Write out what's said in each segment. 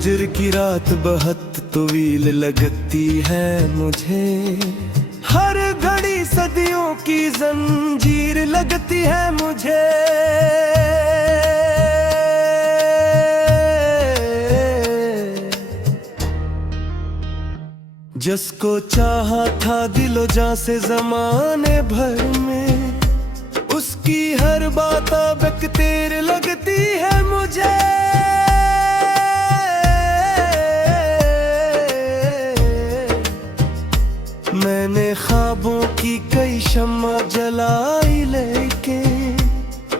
फजर की रात बहुत तवील लगती है मुझे, हर घड़ी सदियों की जंजीर लगती है मुझे। जिसको चाहा था दिलो जान से ज़माने भर में, उसकी हर बात अब तेर लगती है मुझे। मैंने ख्वाबों की कई शम्मा जलाई, लेके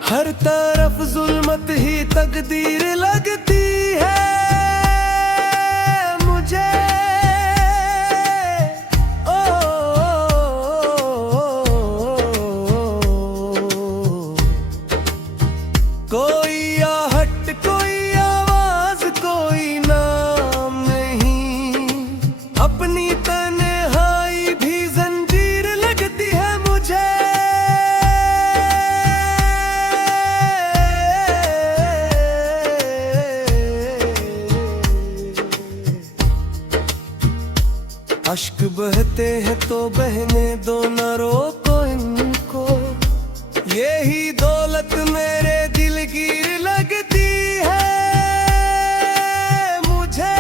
हर तरफ जुल्मत ही तकदीर लगती है मुझे। कोई आहट कोई आवाज कोई नाम नहीं, अपनी तन्हाई भी जंजीर लगती है मुझे। अश्क बहते हैं तो बहने दो, न रोको इनको, यही दौलत मेरे दिलगीर लगती है मुझे।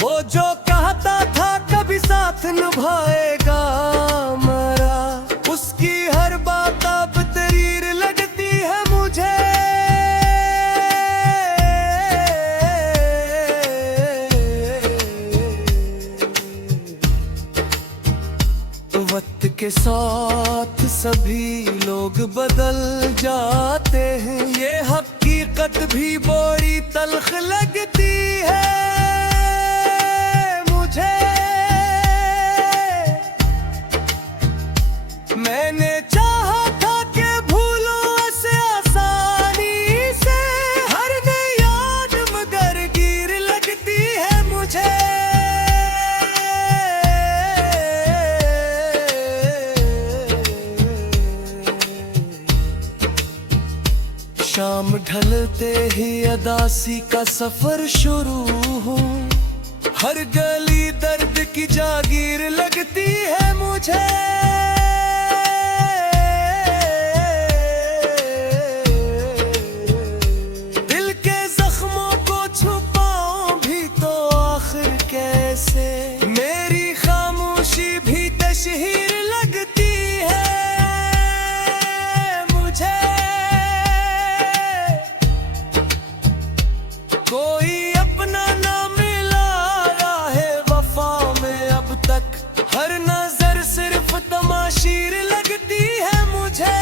वो जो कहता था कभी साथ निभाएगा मरा, उसकी हर बात अब तरीर लगती है मुझे। वक्त के साथ सभी लोग बदल जाते हैं, ये हकीकत भी बड़ी तल्ख लगती है मुझे। मैंने चाहा था कि भूलूं ऐसे आसानी से हर नई याद, मगर गिर लगती है मुझे। शाम ढलते ही अदासी का सफर शुरू हो, हर गली दर्द की जागीर लगती है मुझे। दिल के जख्मों को छुपाऊं भी तो आखिर कैसे, मेरी खामोशी भी तशहीर लगती है मुझे। कोई अपना ना मिला है वफा में अब तक, हर नजर सिर्फ तमाशीर लगती है मुझे।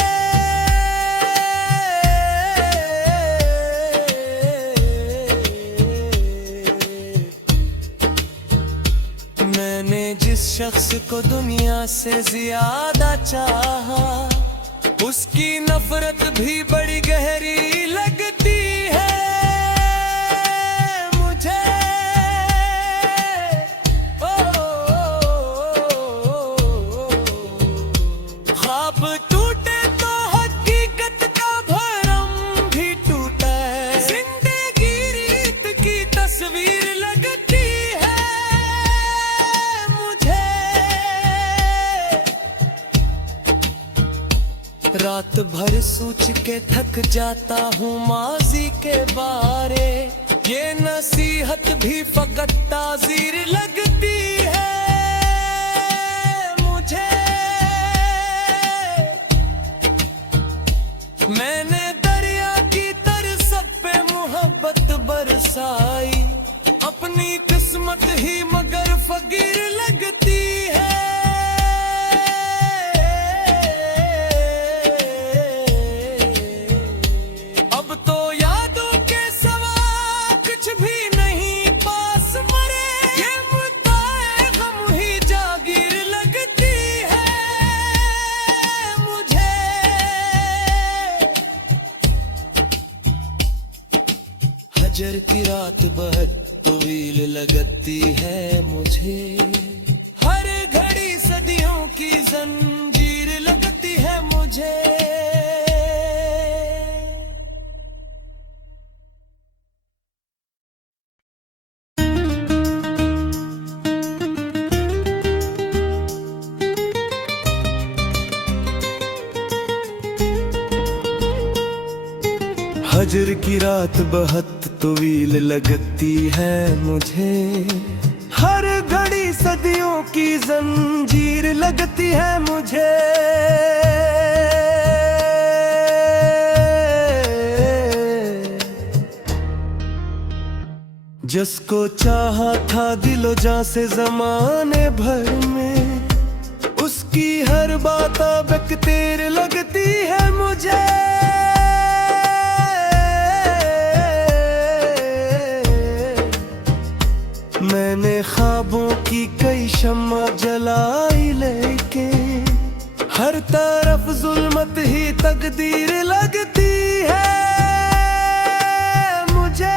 मैंने जिस शख्स को दुनिया से ज्यादा चाहा, उसकी नफरत भी बड़ी गहरी लगती है मुझे। ख्वाब टूटे तो हकीकत का भरम भी टूटा है, जिंदगी रीत की तस्वीर लगती है मुझे। रात भर सोच के थक जाता हूँ माजी के बारे, ये नसीहत भी फकत ताज़ीर लगती है मुझे। मैंने दरिया की तरह सब पे मोहब्बत बरसाई, अपनी किस्मत ही मगर फकीर लगती है। अब तो यादों के सवा कुछ भी नहीं पास मरे, ये मुद्दाए गम ही जागीर लगती है मुझे। हजर की रात बहुत तवील लगती है मुझे, हर घड़ी सदियों की जंजीर लगती है मुझे। हजर की रात बहुत तवील लगती है मुझे, हर घड़ी सदियों की जंजीर लगती है मुझे। जिसको चाहा था दिलो जान से ज़माने भर में, उसकी हर बात अब तेरे लगती है मुझे। मैंने ख्वाबों की कई शम्मा जलाई, लेके हर तरफ जुल्मत ही तकदीर लगती है मुझे।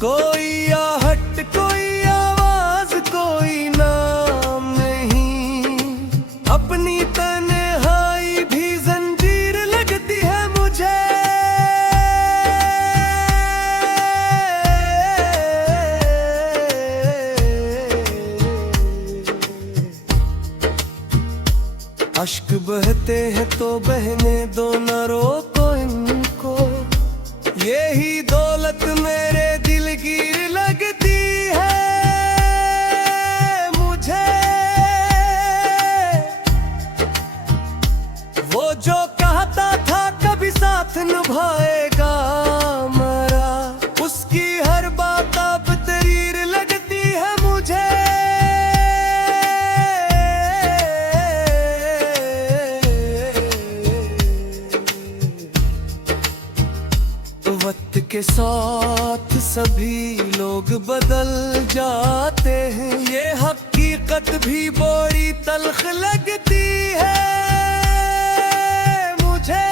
कोई आहट कोई आवाज कोई नाम नहीं, अपनी तन्हाई भी जंजीर लगती है मुझे। अश्क बहते हैं तो बहने दो, न रोको इनको, यही दौलत मेरे दिलगीर लगती है मुझे। वो जो कहता था कभी साथ निभाएगा मरा, उसकी हर बात अब तरीर लगती है मुझे। वक्त के साथ सभी लोग बदल जाते हैं, ये हकीकत भी बड़ी तल्ख लगती है मुझे।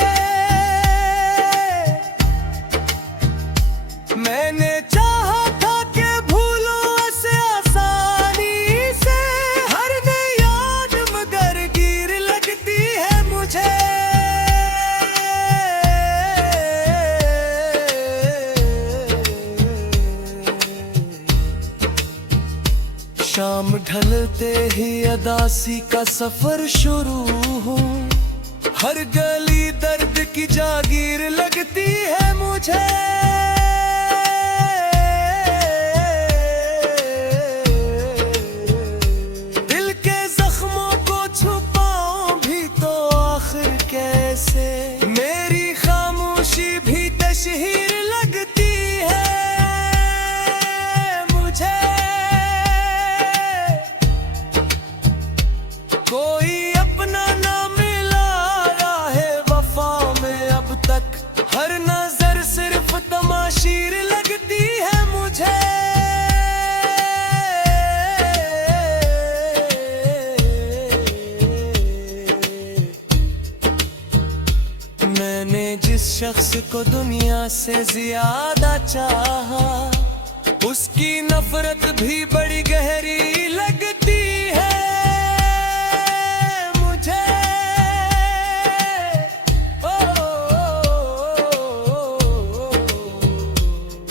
मैंने चाहा था कि भूलूं ऐसे आसानी से, हर नई याद मगर गिर लगती है मुझे। शाम ढलते ही अदासी का सफर शुरू हो, हर गली दर्द की जागीर लगती है मुझे। दिल के जख्मों को छुपाऊं भी तो आखिर कैसे, मेरी खामोशी भी तशहीर लगती है मुझे। कोई अपना ना मिला है वफा में अब तक, हर नजर सिर्फ तमाशीर लगती है मुझे। मैंने जिस शख्स को दुनिया से ज्यादा चाहा, उसकी नफरत भी बड़ी गहरी लगती है मुझे।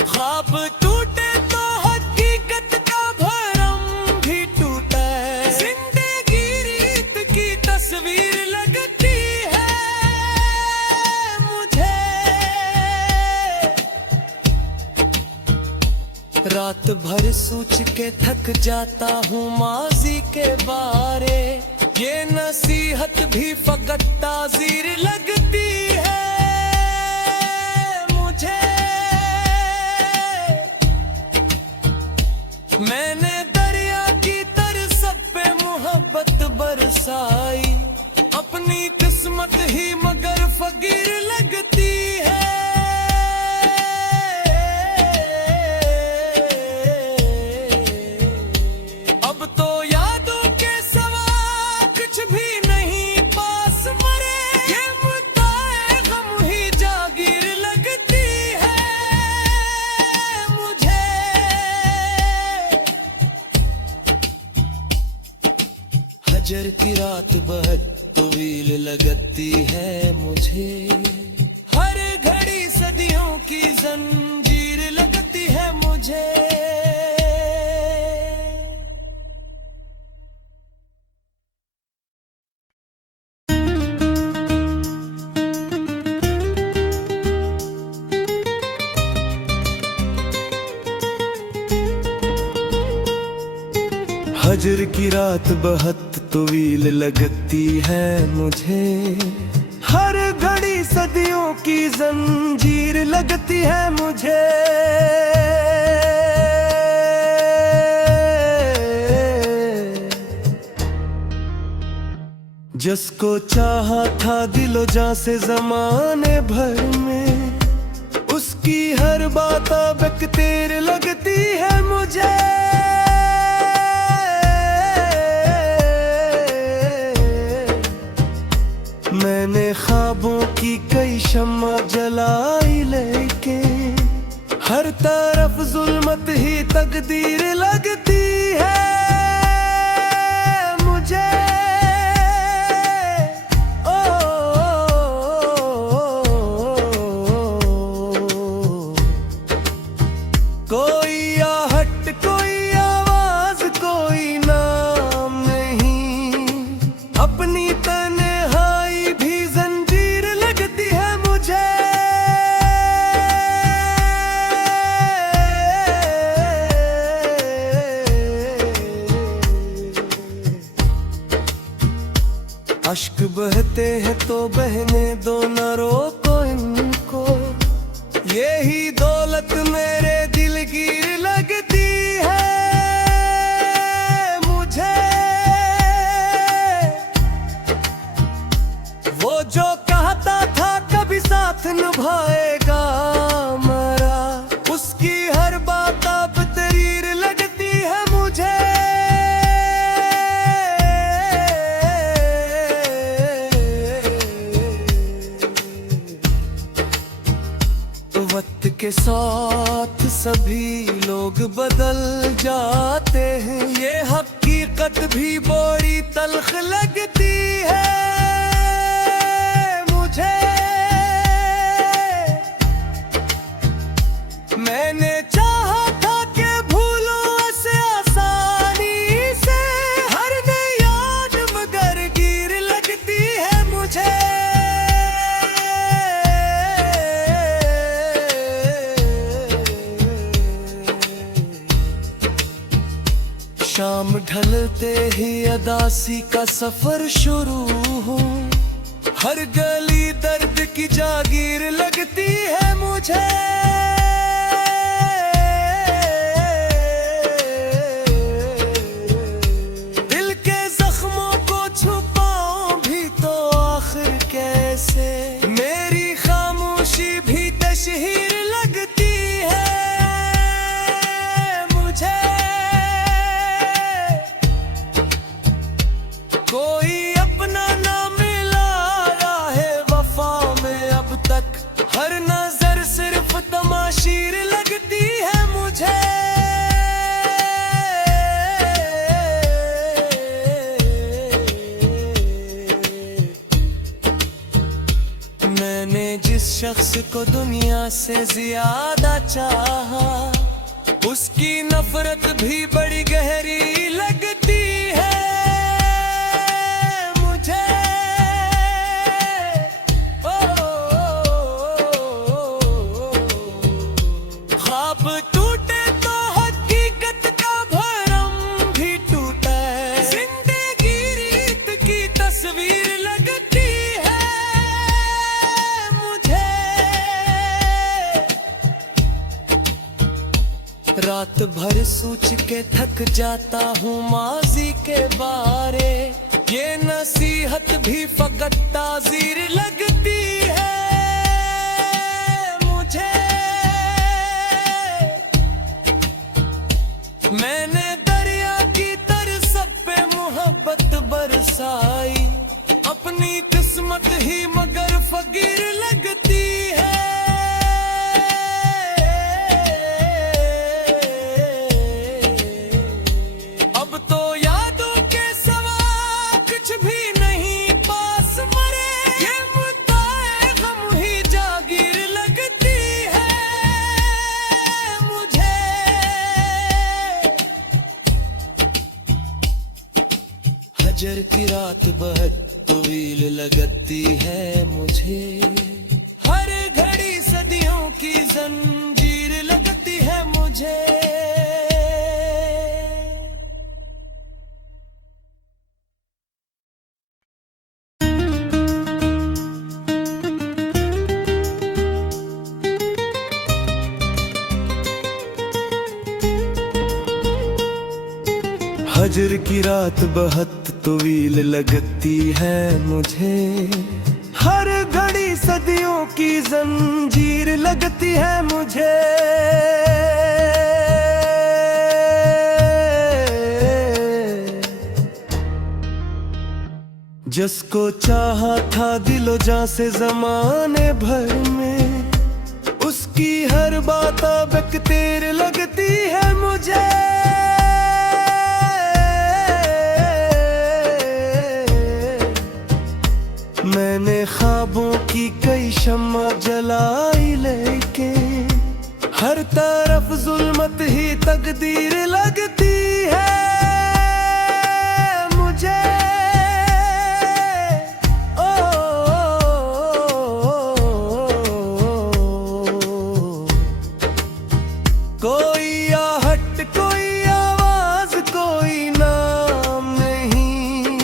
ख्वाब टूटे तो हकीकत का भरम भी टूटा है, जिंदगी रीत की तस्वीर लगती है मुझे। रात भर सोच के थक जाता हूँ माजी के बारे, ये नसीहत भी फकत ताजीर लगती है मुझे। मैंने दरिया की तरह सब पे मोहब्बत बरसाई, अपनी किस्मत ही मगर फकीर लगती है। अब तो यादों के सवा कुछ भी नहीं पास मरे, ये मुद्दाए गम ही जागीर लगती है मुझे। हजर की रात बहुत तवील लगती है मुझे, हर घड़ी सदियों की जंजीर लगती है मुझे। हजर की रात बहुत तवील लगती है मुझे, हर घड़ी सदियों की जंजीर लगती है मुझे। जिसको चाहा था दिलो जान से ज़माने भर में, उसकी हर बात अब एक तीर लगती है मुझे। मैंने ख्वाबों की कई शम्मा जलाई, लेके हर तरफ जुल्मत ही तकदीर लगती है मुझे। कोई आहट कोई आवाज कोई नाम नहीं, अपनी तन्हाई भी जंजीर लगती है मुझे। अश्क बहते हैं तो बहने दो, न रोको इनको, यही दौलत मेरे दिलगीर लगती है मुझे। वो जो कहता था कभी साथ निभाएगा मरा, उसकी हर बात अब तरीर लगती है मुझे। वक्त के साथ सभी लोग बदल जाते हैं, ये हकीकत भी बड़ी तल्ख लगती है मुझे। मैंने चाहा था कि भूलूं ऐसे आसानी से, हर नई याद मगर गिर लगती है मुझे। शाम ढलते ही अदासी का सफर शुरू हो, हर गली दर्द की जागीर लगती है मुझे। दिल के जख्मों को छुपाऊं भी तो आखिर कैसे, मेरी खामोशी भी तशहीर लगती है मुझे। कोई अपना ना मिला है वफा में अब तक, हर नजर सिर्फ तमाशीर लगती है मुझे। मैंने जिस शख्स को दुनिया से ज्यादा चाहा, उसकी नफरत भी बड़ी गहरी लगती है मुझे। ख्वाब टूटे तो हकीकत का भरम भी टूटा, जिंदगी रीत की तस्वीर लगती है मुझे। रात भर सोच के थक जाता हूँ माजी के बारे, ये नसीहत भी फकत ताजीर लगती है मुझे। मैंने दरिया की तरह सब पे मोहब्बत बरसाई, अपनी किस्मत ही मगर फकीर लगती है। अब तो यादों के सवा कुछ भी नहीं पास मरे, ये मुद्दाए गम ही जागीर लगती है मुझे। हजर की रात बहुत तवील लगती है मुझे, हर घड़ी सदियों की जंजीर लगती है मुझे। हजर की रात बहुत तवील लगती है मुझे, हर घड़ी सदियों की जंजीर लगती है मुझे। जिसको चाहा था दिलो जान से ज़माने भर में, उसकी हर बात अब एक तीर लगती है मुझे। मैंने ख्वाबों की कई शम्मा जलाई, लेकिन हर तरफ जुल्मत ही तकदीर लगती है मुझे। कोई आहट कोई आवाज कोई नाम नहीं,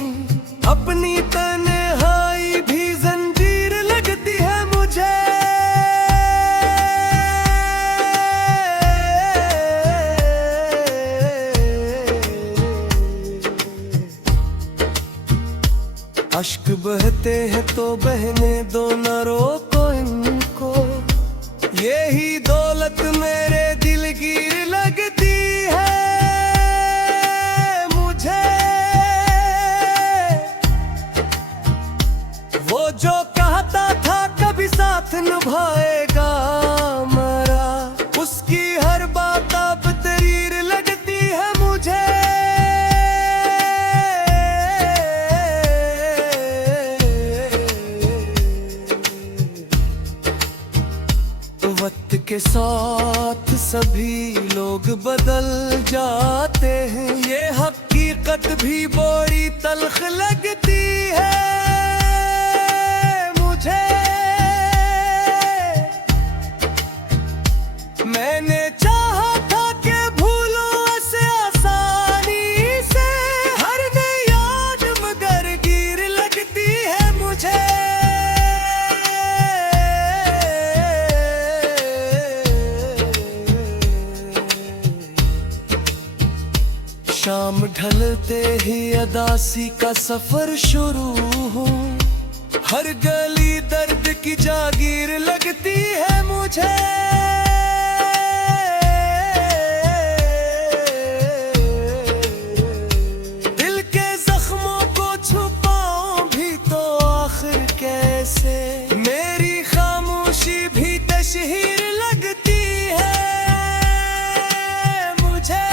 अपनी तन्हाई भी जंजीर लगती है मुझे। अश्क बहते हैं तो बहने दो, न रोको इनको, यही दौलत मेरे दिलगीर लगती है मुझे। वो जो कहता था कभी साथ निभाएगा मरा, उसकी हर बात अब तरीर लगती है मुझे। वक्त के साथ सभी लोग बदल जाते हैं, ये हकीकत भी बड़ी तल्ख लगती है मुझे। मैंने चाहा था कि भूलूं ऐसे आसानी से हर नई याद, मगर गिर लगती है मुझे। शाम ढलते ही अदासी का सफर शुरू हो, हर गली दर्द की जागीर लगती है मुझे। दिल के जख्मों को छुपाऊं भी तो आखिर कैसे, मेरी खामोशी भी तशहीर लगती है मुझे।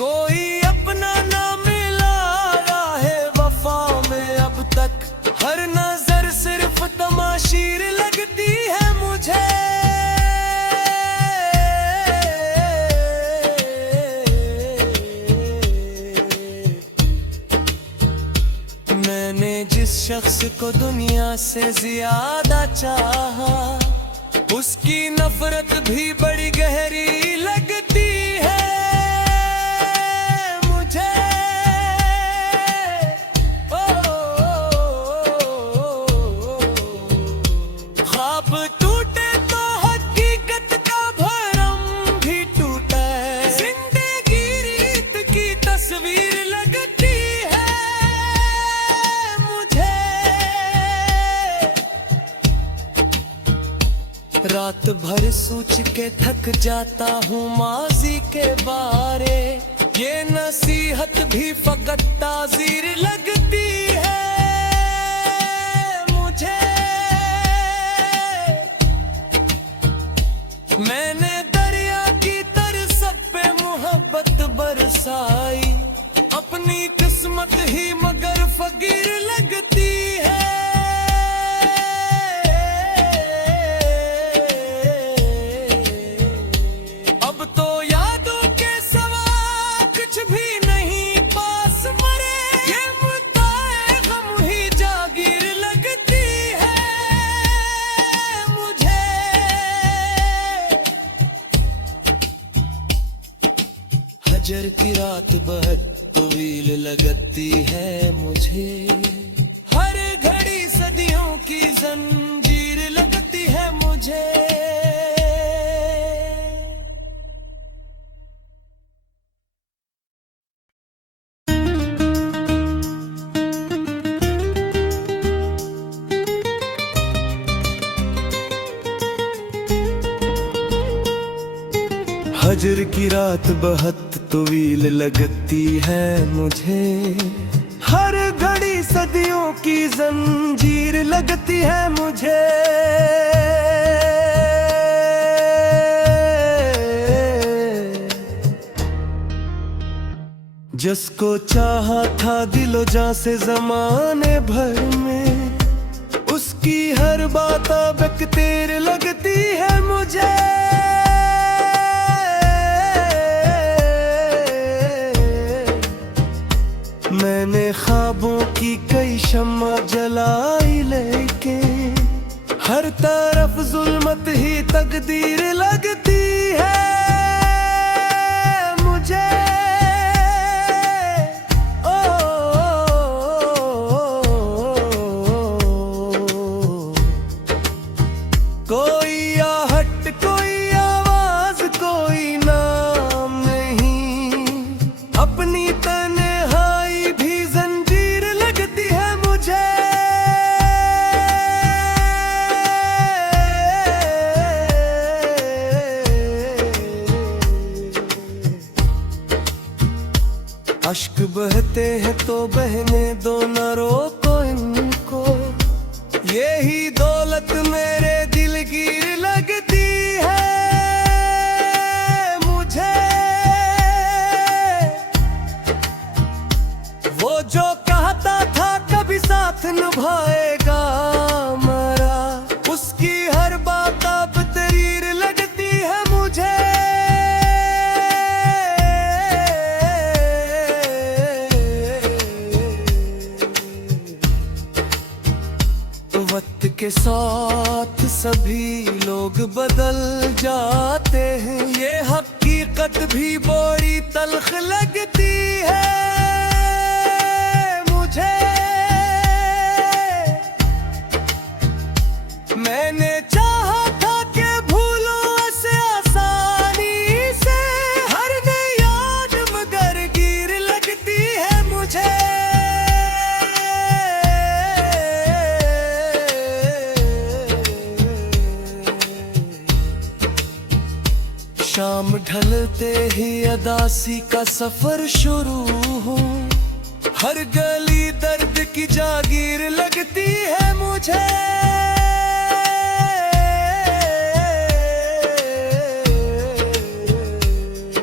कोई अपना ना मिला है वफा में अब तक, हर नजर सिर्फ तमाशीर लगती है मुझे। मैंने जिस शख्स को दुनिया से ज्यादा चाहा, उसकी नफरत भी बड़ी गहरी लगती है मुझे। ख्वाब टूटे तो हकीकत का भरम भी टूटा, जिंदगी रीत की तस्वीर लगती है मुझे। रात भर सोच के थक जाता हूँ माजी के बारे, ये नसीहत भी फकत ताजीर लगती है मुझे। मैंने दरिया की तरस पे मोहब्बत बरसाई, अपनी किस्मत ही मगर फकीर लगती है। अब तो यादों के सवा कुछ भी नहीं पास मरे, ये मुद्दाए गम ही जागीर लगती है मुझे। हजर की रात बहुत तवील लगती है मुझे, हर घड़ी सदियों की जंजीर लगती है मुझे। हजर की रात बहुत तवील लगती है मुझे, हर घड़ी सदियों की जंजीर लगती है मुझे। जिसको चाहा था दिलो जान से ज़माने भर में, उसकी हर बात अब एक तीर लगती है मुझे। मैंने ख्वाबों की कई शम्मा जलाई, लेकिन हर तरफ जुल्मत ही तकदीर लगती है मुझे। कोई आहट कोई आवाज कोई नाम नहीं, अपनी तन्हाई भी जंजीर लगती है मुझे। अश्क बहते हैं तो बहने दो, न रोको इनको, यही दौलत मेरे दिलगीर लगती है मुझे। वो जो कहता था कभी साथ निभाएगा मरा, उसकी हर बात अब तरीर लगती है मुझे। वक्त के साथ सभी लोग बदल जाते हैं, ये हकीकत भी बड़ी तल्ख लगती है मुझे। मैंने चाहा था कि भूलूं ऐसे आसानी से हर नई याद, मगर गिर लगती है मुझे। शाम ढलते ही अदासी का सफर शुरू हो, हर गली दर्द की जागीर लगती है मुझे।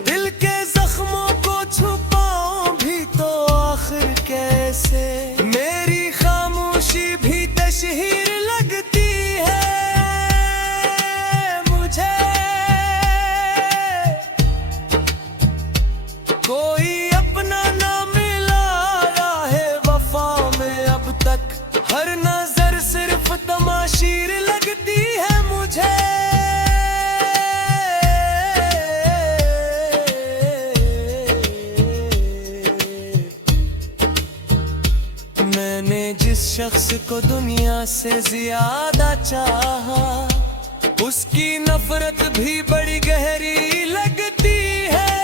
दिल के जख्मों को छुपाऊं भी तो आखिर कैसे, मेरी खामोशी भी तशहीर लगती है मुझे। कोई अपना ना मिला है वफा में अब तक, हर नजर सिर्फ तमाशीर लगती है मुझे। मैंने जिस शख्स को दुनिया से ज्यादा चाहा, उसकी नफरत भी बड़ी गहरी लगती है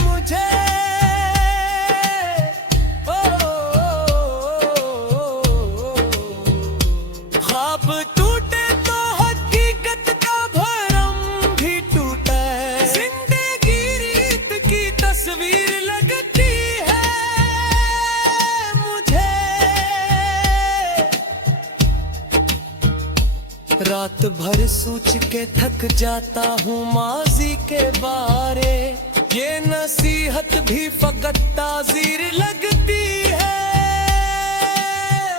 मुझे। ख्वाब टूटे तो हकीकत का भरम भी टूटा, जिंदगी रीत की तस्वीर लगती है मुझे। रात भर सोच के थक जाता हूँ माजी के बारे, ये नसीहत भी फकत ताजीर लगती है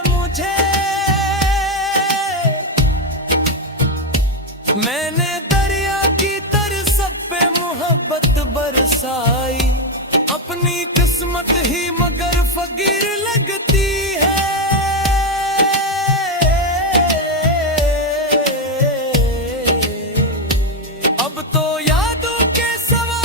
मुझे। मैंने दरिया की तरह सब पे मोहब्बत बरसाई, अपनी किस्मत ही मगर फकीर लगती है। अब तो यादों के सवा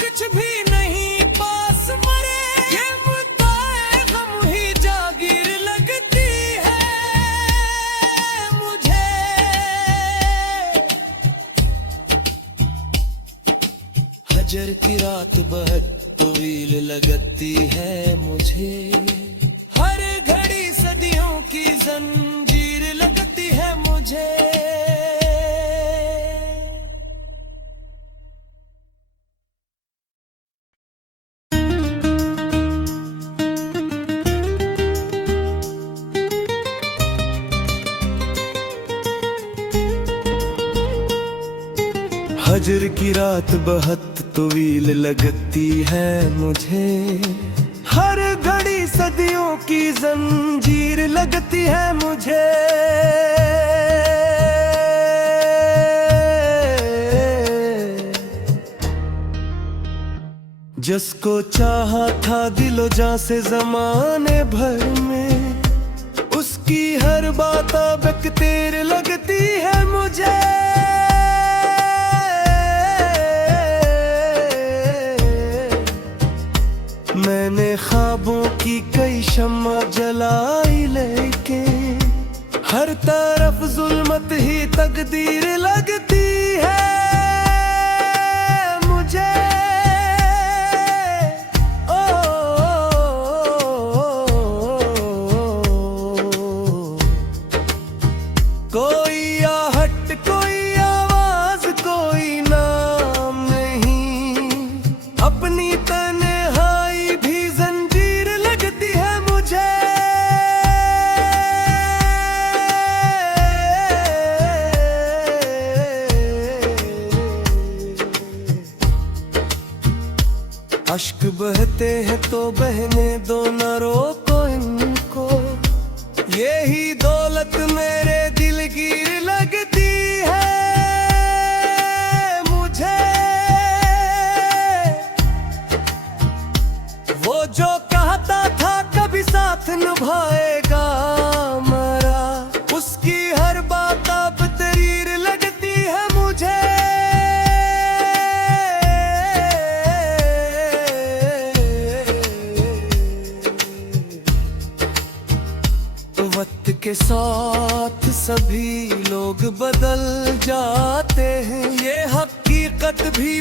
कुछ भी नहीं पास मरे, ये मुद्दाए गम ही जागीर लगती है मुझे। हजर की रात बहुत तवील लगती है मुझे, हर घड़ी सदियों की जंजीर लगती है मुझे। फजर की रात बहुत तवील लगती है मुझे, हर घड़ी सदियों की जंजीर लगती है मुझे। जिसको चाहा था दिलो जान से ज़माने भर में, उसकी हर बात अब तेरे लगती है मुझे। मैंने ख्वाबों की कई शम्मा जलाई, लेके हर तरफ जुल्मत ही तकदीर लगती है मुझे। कोई आहट कोई आवाज कोई नाम नहीं, अपनी तन्हाई भी जंजीर लगती है मुझे। अश्क बहते हैं तो बहने दो, न रोको इनको, यही दौलत मेरे दिलगीर लगती है मुझे। वो जो कहता था कभी साथ निभाएगा हमारा, उसकी हर बात अब तरीर लगती है मुझे। वक्त के साथ सभी लोग बदल जाते हैं, ये हकीकत भी